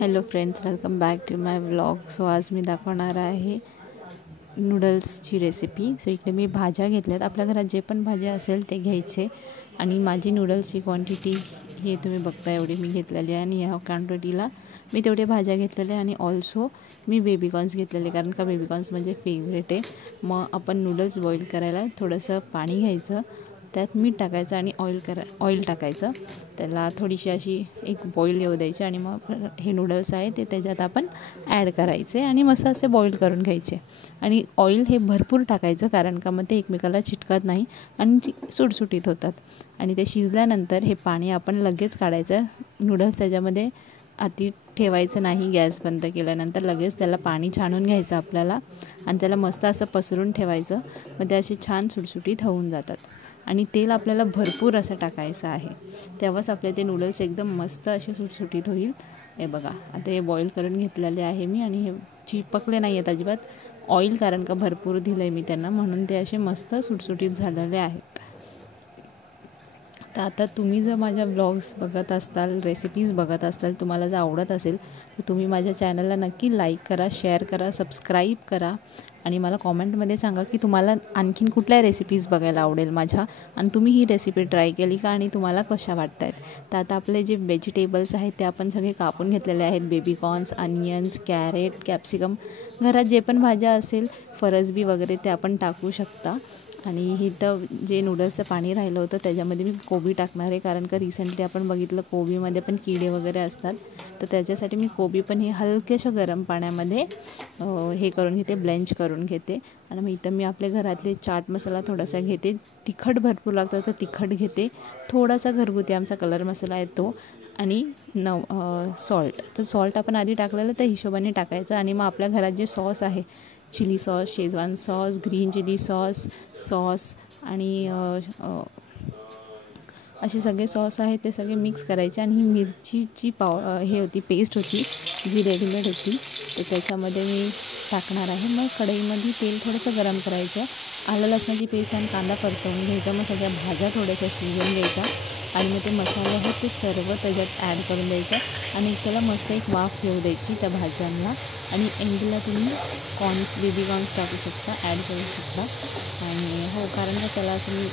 Hello friends, welcome back to my vlog. So आज मी दाखवणार आहे नूडल्सची रेसिपी. सो इकडे मी भाज्या घेतल्यात. आपल्या घरात जे पण भाज्या असेल ते घ्यायचे आणि माझी नूडल्सची क्वांटिटी हे तुम्ही बघता एवढी मी घेतलेली आहे आणि ह्या क्वांटिटीला मी तेवढे भाज्या घेतलेले आणि ऑल्सो मी बेबीकॉर्न्स घेतलेले, कारण का बेबीकॉर्न्स माझे फेवरेट आहे. मग आपण नूडल्स बॉईल करायला थोडंसं पाणी घ्यायचं, त्यात मीठ टाकायचं आणि ऑइल टाकायचं. त्याला थोडीशी अशी एक बॉईल येऊ द्यायची आणि मग हे नूडल्स आहे ते त्याच्यात आपण ॲड करायचे आणि मस्त असे बॉईल करून घ्यायचे. आणि ऑइल हे भरपूर टाकायचं, कारण का मग ते एकमेकाला चिटकत नाही आणि सुटसुटीत होतात. आणि ते शिजल्यानंतर हे पाणी आपण लगेच काढायचं. नूडल्स त्याच्यामध्ये आधी ठेवायचं नाही. गॅस बंद केल्यानंतर लगेच त्याला पाणी छानून घ्यायचं आपल्याला आणि त्याला मस्त असं पसरून ठेवायचं. मग ते असे छान सुटसुटीत होऊन जातात. आणि तेल आपल्याला भरपूर असं टाकायचं आहे, तेव्हाच आपले ते नूडल्स एकदम मस्त असे सुटसुटीत होईल. हे बघा, आता हे बॉईल करून घेतलेले आहे मी आणि हे चिपकले नाही आहेत अजिबात. ऑइल कारण का भरपूर दिलं आहे मी त्यांना, म्हणून ते असे मस्त सुटसुटीत झालेले आहेत. तर आता तुम्ही जर माझ्या ब्लॉग्स बघत असताल, रेसिपीज बघत असताल, तुम्हाला जर आवडत असेल तर तुम्ही माझ्या चॅनलला नक्की लाईक करा, शेअर करा, सबस्क्राईब करा आणि मला कॉमेंटमध्ये सांगा की तुम्हाला आणखीन कुठल्या रेसिपीज बघायला आवडेल माझ्या, आणि तुम्ही ही रेसिपी ट्राय केली का आणि तुम्हाला कशा वाटत आहेत. तर आता आपले जे व्हेजिटेबल्स आहेत ते आपण सगळे कापून घेतलेले आहेत. बेबीकॉर्न्स, अनियन्स, कॅरेट, कॅप्सिकम, घरात जे पण भाज्या असेल, फरसबी वगैरे ते आपण टाकू शकता. आणि इथं जे नूडल्सचं पाणी राहिलं होतं त्याच्यामध्ये मी कोबी टाकणार आहे, कारण का रिसेंटली आपण बघितलं कोबीमध्ये पण किडे वगैरे असतात. तर त्याच्यासाठी मी कोबी पण हे हलक्याशा गरम पाण्यामध्ये हे करून घेते, ब्लेंच करून घेते. आणि मग इथं मी आपल्या घरातले चाट मसाला थोडासा घेते. तिखट भरपूर लागतं तर तिखट घेते. थोडासा घरगुती आमचा कलर मसाला आहे तो, आणि सॉल्ट. तर सॉल्ट आपण आधी टाकलेलं त्या हिशोबाने टाकायचं. आणि मग आपल्या घरात जे सॉस आहे, chili sauce, Schezwan sauce, green chili sauce आणि असे सगळे सॉस आहेत ते सगळे मिक्स करायचे. आणि ही मिरचीची हे होती, पेस्ट होती जी रेडीमेड होती, तर त्याच्यामध्ये मी टाकणार आहे. मग कढईमध्ये तेल थोडंसं गरम करायचं, आलं लसणाची पेस्ट आणि कांदा परतवून घ्यायचा. मग सगळ्या भाज्या थोड्याशा शिजवून घ्यायच्या आणि मग ते मसाले आहेत ते सर्व त्याच्यात ॲड करून द्यायचं आणि त्याला मस्त एक वाफ येऊ द्यायची त्या भाज्यांना. आणि एंडला तुम्ही बेबीकॉर्न्स टाकू शकता, ॲड करू शकता. आणि हो, कारण का त्याला असं मी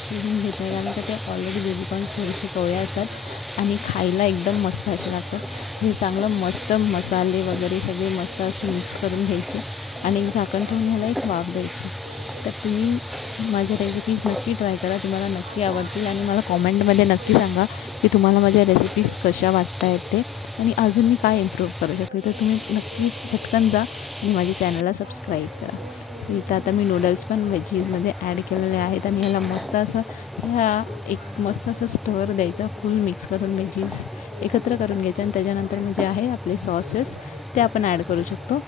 शिजून घेतो, कारण का ते ऑलरेडी बेबीकॉर्न्स थोडेसे कवळे असतात आणि खायला एकदम मस्त असे लागतात. हे चांगलं मस्त मसाले वगैरे सगळे मस्त असे मिक्स करून घ्यायचे आणि एक झाकण ठेवून ह्याला एक वाफ द्यायची. तर तुम्ही माझ्या रेसिपीज नक्की ट्राय करा, तुम्हाला नक्की आवडतील. आणि मला कॉमेंटमध्ये नक्की सांगा की तुम्हाला माझ्या रेसिपीज कशा वाटत आहेत ते, आणि अजून मी काय इम्प्रूव्ह करू शकते. तर तुम्ही नक्की पटकन जा आणि माझ्या चॅनलला सबस्क्राईब करा. इथं आता मी नूडल्स पण व्हेजीजमध्ये ॲड केलेले आहेत आणि ह्याला मस्त असं एक मस्त असं स्टर द्यायचं, फुल मिक्स करून व्हेजीज एकत्र करून घ्यायचं. आणि त्याच्यानंतर म्हणजे आहे आपले सॉसेस ते आपण ॲड करू शकतो.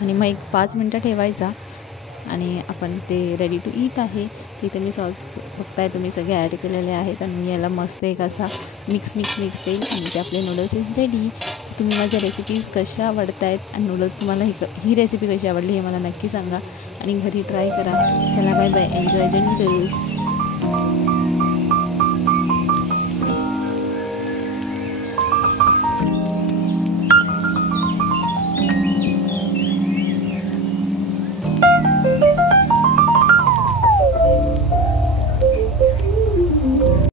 आणि मग एक 5 मिनटं ठेवायचा आणि आपण ते रेडी टू ईट आहे. तिथे मी सॉस बघताय तुम्ही सगळे ॲड केलेले आहेत आणि मी याला मस्त एक असा मिक्स देईल आणि ते आपले नूडल्स इज रेडी. तुम्ही माझ्या रेसिपीज कशा आवडत आहेत आणि नूडल्स तुम्हाला ही रेसिपी कशी आवडली हे मला नक्की सांगा आणि घरी ट्राय करा. चला, bye bye, enjoy the noodles.